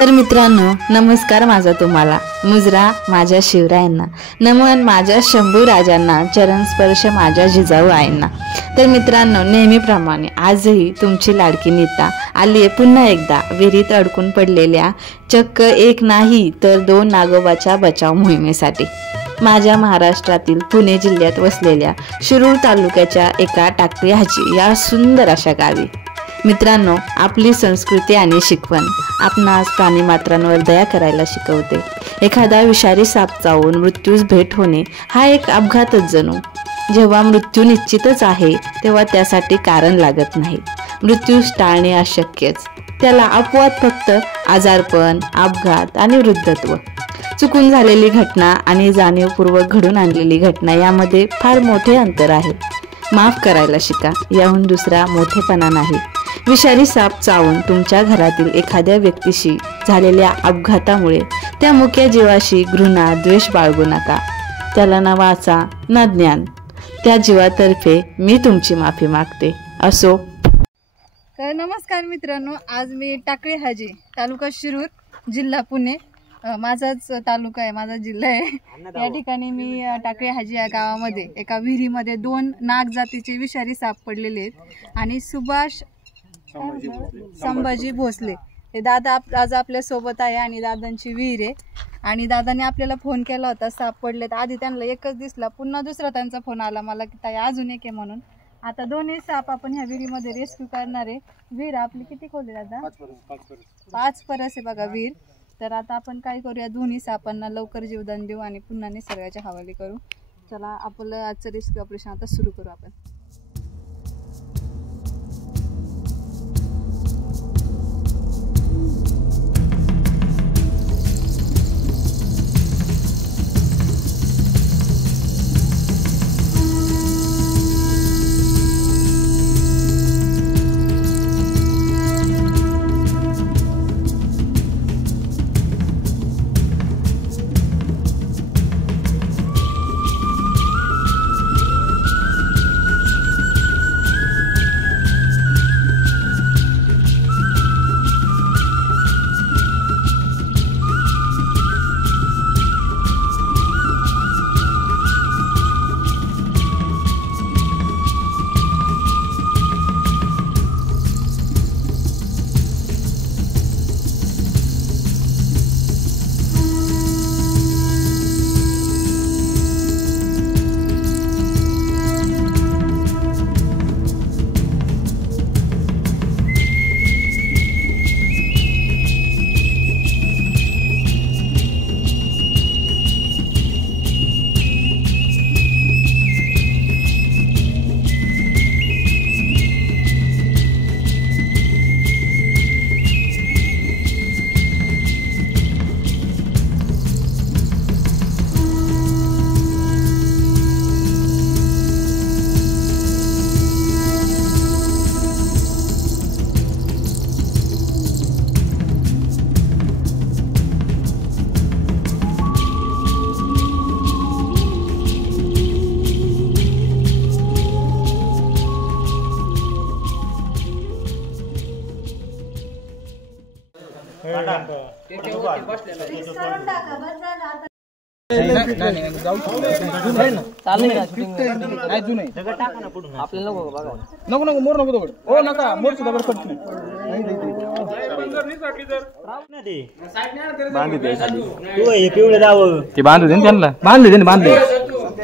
तर मित्रांनो, नमस्कार माझा तुम्हाला, मुजरा माझ्या शिवरायांना, नमन माझ्या शंभू राजांना, चरण स्पर्श माझ्या जिजाऊ आईंना। तर मित्रांनो, नेहमीप्रमाणे आजही तुमची लाडकी नीता आली आहे पुन्हा एकदा विहिरीत अडकून पडलेल्या चक्क एक नाही तर 2 नागोबाच्या बचाव मोहिमेसाठी माझ्या महाराष्ट्रातील पुणे जिल्ह्यात वसलेल्या शिरूर तालुक्याच्या एका टाकळी हाजी या सुंदर अशा गावी। मित्रांनो, आपली संस्कृती आणि शिकवण आपणास प्राणीमात्रांवर दया करायला शिकवते। एखादा विषारी साप चावून मृत्यूस भेट होणे हा एक अपघातच जणू। जेव्हा मृत्यू निश्चितच आहे तेव्हा त्यासाठी कारण लागत नाही। मृत्यूस टाळणे अशक्यच, त्याला अपवाद फक्त आजारपण, अपघात आणि वृद्धत्व। चुकून झालेली घटना आणि जाणीवपूर्वक घडून आणलेली घटना यामध्ये फार मोठे अंतर आहे। माफ करायला शिका, याहून दुसरा मोठेपणा नाही। विषारी साप चावून तुमच्या घरातील एखाद्या व्यक्तीशी झालेल्या अपघातामुळे त्या मुक्या जीवाशी घृणा, द्वेष बाळगू नका। त्याला ना वाचा ना ज्ञान, त्या जीवातर्फे मी तुमची माफी मागते। असो। तर नमस्कार मित्रांनो, आज मी टाकळी हाजी, तालुका शिरूर, जिल्हा पुणे, माझाच तालुका आहे, माझा जिल्हा आहे। या ठिकाणी मी टाकळी हाजी या गावामध्ये एका विहिरीमध्ये 2 नाग जातीचे विषारी साप पडलेले आहेत आणि सुभाष संभाजी भोसले हे दादा आज आपल्या सोबत आहे आणि दादांची विहीर आहे। आणि दादाने आपल्याला फोन केला होता साप पडलेत, आधी त्यांना एकच दिसला, पुन्हा दुसरा त्यांचा फोन आला मला की ताई अजून एक आहे म्हणून। आता 2 साप आपण ह्या विहिरीमध्ये रेस्क्यू करणार आहे। विहीर आपली किती खोल आहे दादा? 5 परस आहे बघा विहीर। तर आता आपण काय करूया, 2 सापांना लवकर जीवदान देऊ आणि पुन्हा निसर्गाच्या हवाली करू। चला, आपलं आजचं रेस्क्यू ऑपरेशन आता सुरू करू आपण।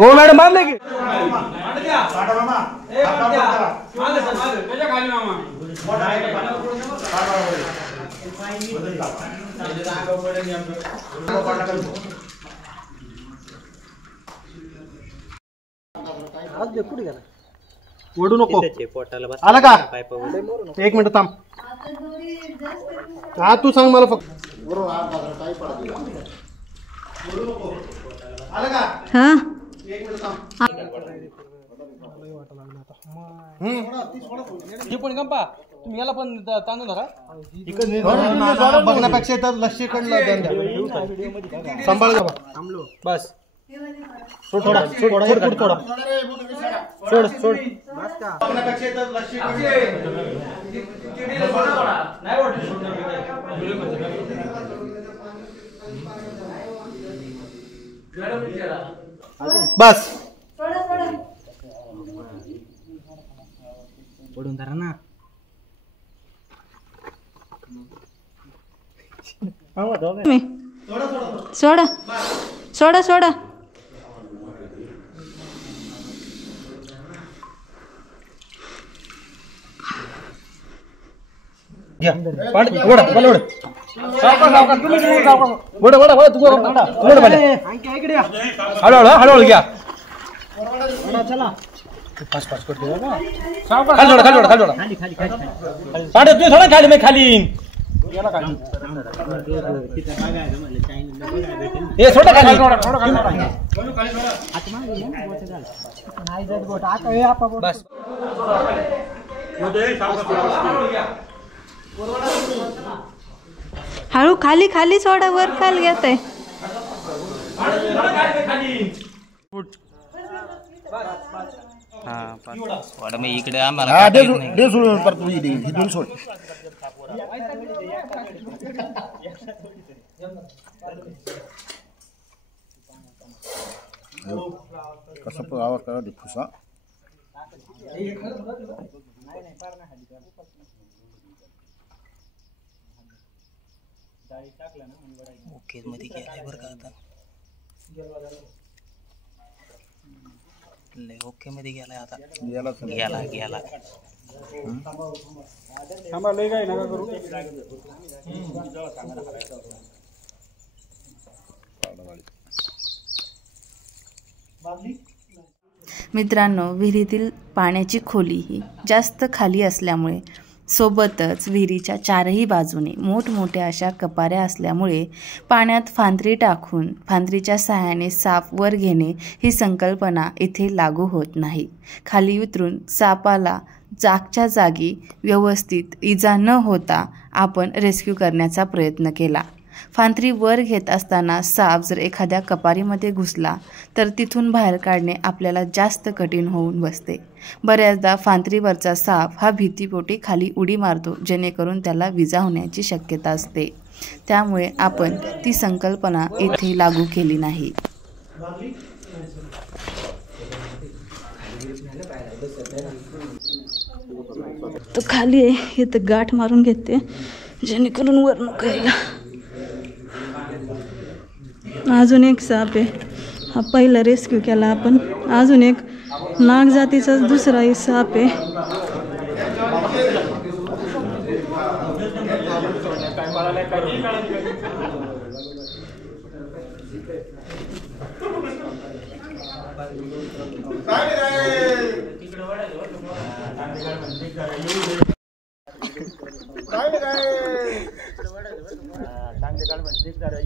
हो मॅडम, बांधले की ओढू नको, आला का? 1 मिनिट थांब। हा, तू सांग मला फक्त। आला का? हा, 1 मिनिट थांब। पण गंपा तुम्ही याला पण तांदूळ नका बघण्यापेक्षा तर लक्ष्यकडलं सांभाळ बस। थोडा थोडा थोडा सोड सोड बस पडून धरा ना. सोडा सोडा सोडा. घ्या पाणी ओढा मला ओढ. सावकाश सावकाश तुम्ही सावकाश ओढ ओढ ओढ तू ओढ मला. हळूहळू हळूहळू घ्या. चला पाच पाच करतो बाबा. सावकाश खाली ओढ खाली ओढ खाली ओढ. खाली खाली खाली पाणी तू थोडं खाली मी खाली याला खाली. हे सोडा खाली थोडं खाली आता मागे नाही जात गोट आता हे आपा बस. हळू खाली खाली सोडा वर खाली घेत आहे. इकडे आम्हाला कसा आवाज करा फुसा ओके मध्ये गेलाय बरं का आता. लय ओके मध्ये गेलाय आता. गेला गेला. थांबा लय काय नका करू. मित्रांनो, विहिरीतील पाण्याची खोली ही जास्त खाली असल्यामुळे सोबतच विहिरीच्या चारही बाजूने मोठमोठ्या अशा कपाऱ्या असल्यामुळे पाण्यात फांद्री टाकून फांद्रीच्या सहाय्याने साप वर घेणे ही संकल्पना इथे लागू होत नाही. खाली उतरून सापाला जागच्या जागी व्यवस्थित इजा न होता आपण रेस्क्यू करण्याचा प्रयत्न केला. फांद्री वर घेत असताना साप जर एखाद्या कपारीमध्ये घुसला तर तिथून बाहेर काढणे आपल्याला जास्त कठीण होऊन बसते. बऱ्याचदा फांद्रीवरचा साप हा भीतीपोटी खाली उडी मारतो, जेणेकरून त्याला विजा होण्याची शक्यता असते. त्यामुळे आपण ती संकल्पना इथे लागू केली नाही. तो खाली आहे इथं गाठ मारून घेते जेणेकरून वर नको यायला. अजून एक साप आहे, हा पहिला रेस्क्यू केला आपण. अजून एक नाग जातीचा दुसराही साप आहे.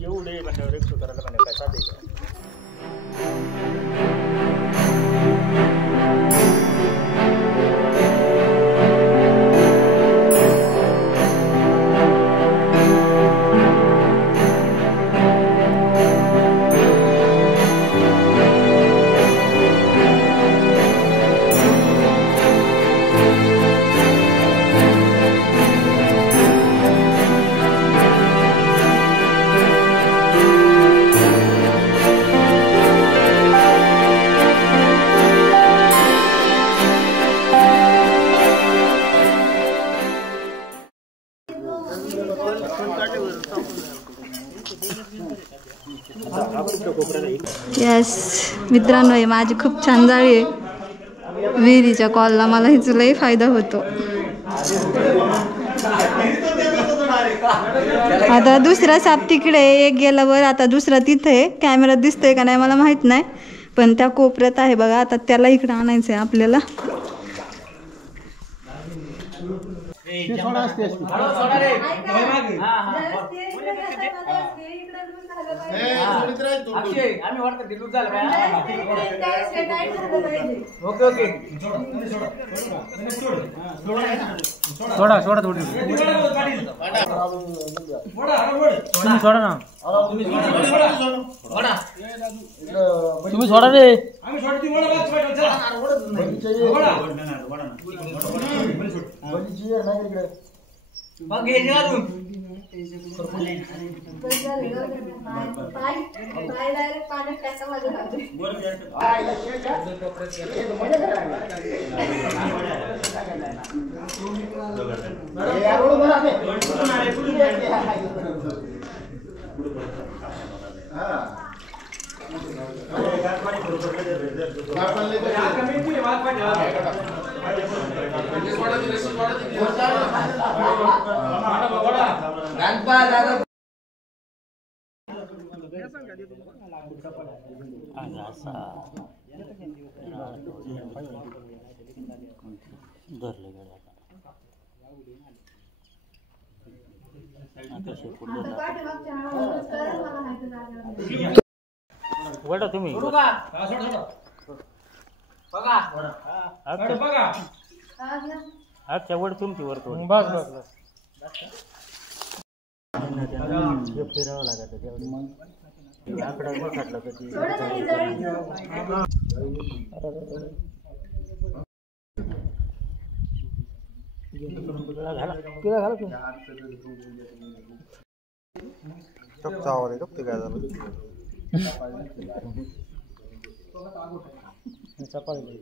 एवढे रेस्क्यू करायला काय साधे. यस मित्रांनो, हे माझी खूप छान जाळी आहे. विहिरीच्या कॉलला मला ह्याचा लई फायदा होतो. आता दुसरा साप तिकडे एक गेला वर, आता दुसरा तिथे आहे. कॅमेरा दिसतोय का नाही मला माहित नाही, पण त्या कोपऱ्यात आहे बघा. आता त्याला इकडे आणायचं आहे आपल्याला. आम्ही वाटतं ते दूध झालं काय ओके ओके सोडा सोडा थोडी तुम्ही सोडा ना तुम्ही सोडा रे वडा तुम्ही अच्छा वड तुमची वरतो बस बस बस फिरावं लागत आकडा खाटला चपाती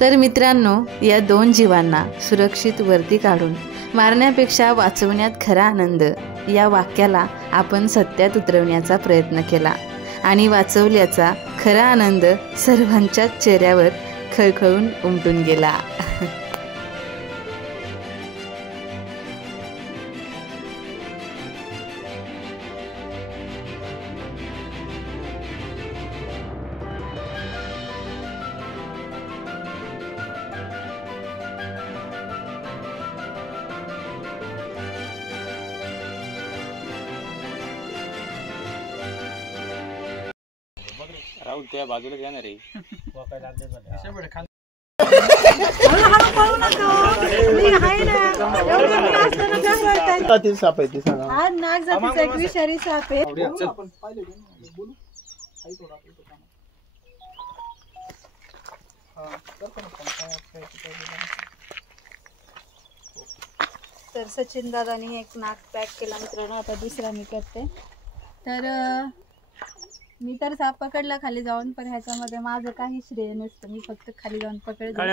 तर मित्रांनो, या 2 जीवांना सुरक्षित वरती काढून मारण्यापेक्षा वाचवण्यात खरा आनंद या वाक्याला आपण सत्यात उतरवण्याचा प्रयत्न केला आणि वाचवल्याचा खरा आनंद सर्वांच्याच चेहऱ्यावर खळखळून उमटून गेला. राहुल त्या बाजूला जाणार आहे. आज नाग जातीचा एक विषारी साप आहे. तर सचिन दादानी एक नाग पॅक केला मित्रांनो. आता दुसरा मी करते. तर मी तर साप पकडला खाली जाऊन, पण ह्याच्यामध्ये माझं काही श्रेय नसतं. मी फक्त खाली जाऊन पकडले सगळं.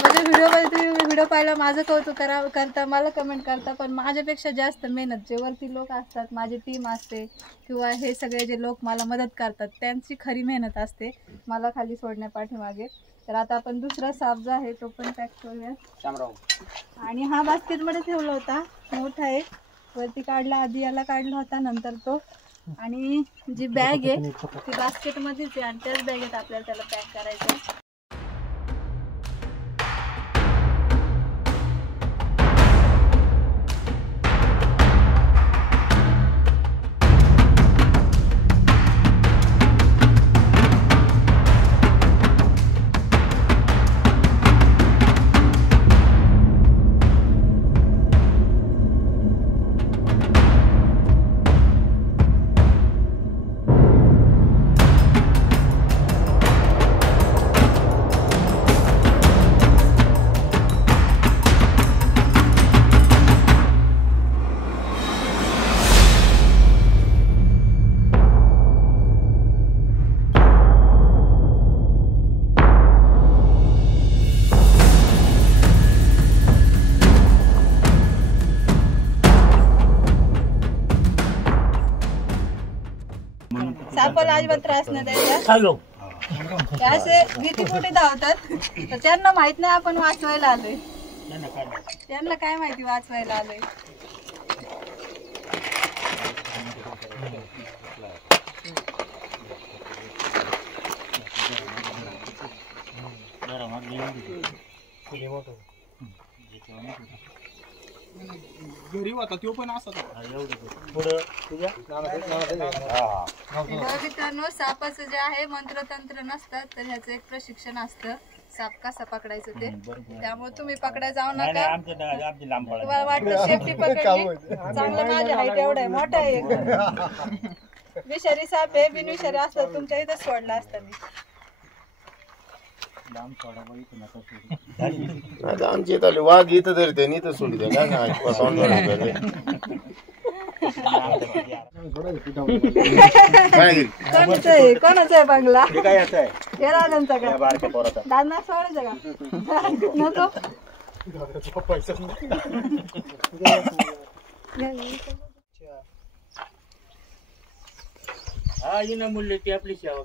म्हणजे व्हिडिओमध्ये तुम्ही व्हिडिओ पाहिला माझं कौतुक करता, मला कमेंट करता, पण माझ्यापेक्षा जास्त मेहनत जे वरती लोक असतात, माझी टीम असते किंवा हे सगळे जे लोक मला मदत करतात त्यांची खरी मेहनत असते मला खाली सोडण्या पाठीमागे. तर आता आपण दुसरा साप जो आहे तो पण पॅक करूया. आणि हा बास्केटमध्ये ठेवला होता, मोठा एक वरती काढला, आधी याला काढला होता, नंतर तो. आणि जी बॅग आहे ती बास्केटमध्येच आहे आणि त्याच बॅगेत आपल्याला त्याला पॅक करायचं आहे. सापाला अजिबात त्रास नाही द्यायचा. असे भीती मोठे धावतात तर त्यांना माहित नाही आपण वाचवायला आलोय. त्यांना काय माहिती वाचवायला आलोय. घरी होता तो पण असा. मित्रांनो, सापाचं जे आहे मंत्रतंत्र नसतात, तर ह्याचं एक प्रशिक्षण असतं साप कसा पकडायचं ते. त्यामुळे तुम्ही पकडायला जाऊ नका. तुम्हाला वाटतं सेफ्टी पकडली, चांगलं माझ्या हाईट एवढा आहे, मोठा आहे. विषारी साप आहे, बिनविषारी असतात तुमच्या इथं सोडला असता मी. आमची इथं वाघ इथं तरी ते इथं सोडते कोणाचा आहे बंगला? हे दादांचा का? दादा सोडायचं का नको?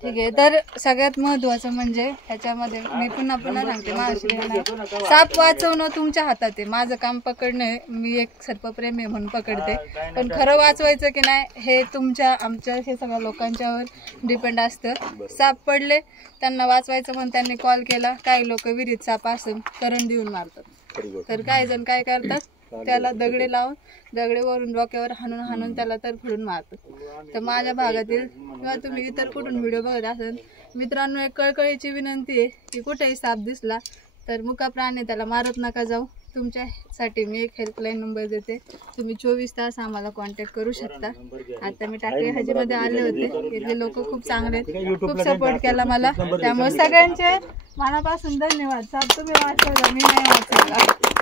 ठीक आहे. तर सगळ्यात महत्वाचं म्हणजे ह्याच्यामध्ये मी पुन्हा सांगते, महाराष्ट्र साप वाचवणं तुमच्या हातात आहे. माझं काम पकडणं, मी एक सर्पप्रेमी म्हणून पकडते, पण खरं वाचवायचं की नाही हे तुमच्या आमच्या हे सगळ्या लोकांच्यावर डिपेंड असतं. साप पडले त्यांना वाचवायचं म्हणून त्यांनी कॉल केला. काही लोक विहिरीत साप असून करंट देऊन मारतात, तर काही जण काय करतात त्याला दगडे लावून दगडेवरून डोक्यावर हाणून त्याला तर फिरून मारतात. तर माझ्या भागातील किंवा तुम्ही इतर कुठून व्हिडिओ बघत असाल, मित्रांनो एक कळकळीची विनंती आहे की कुठेही साप दिसला तर मुका प्राणी त्याला मारत नका जाऊ. तुमच्यासाठी मी एक हेल्पलाईन नंबर देते, तुम्ही 24 तास आम्हाला कॉन्टॅक्ट करू शकता. आता मी टाकळी हाजीमध्ये आले होते, इथले लोक खूप चांगले आहेत, खूप सपोर्ट केला मला. त्यामुळे सगळ्यांचे मनापासून धन्यवाद. साप तुम्ही वाचवला, मी नाही वाचवला.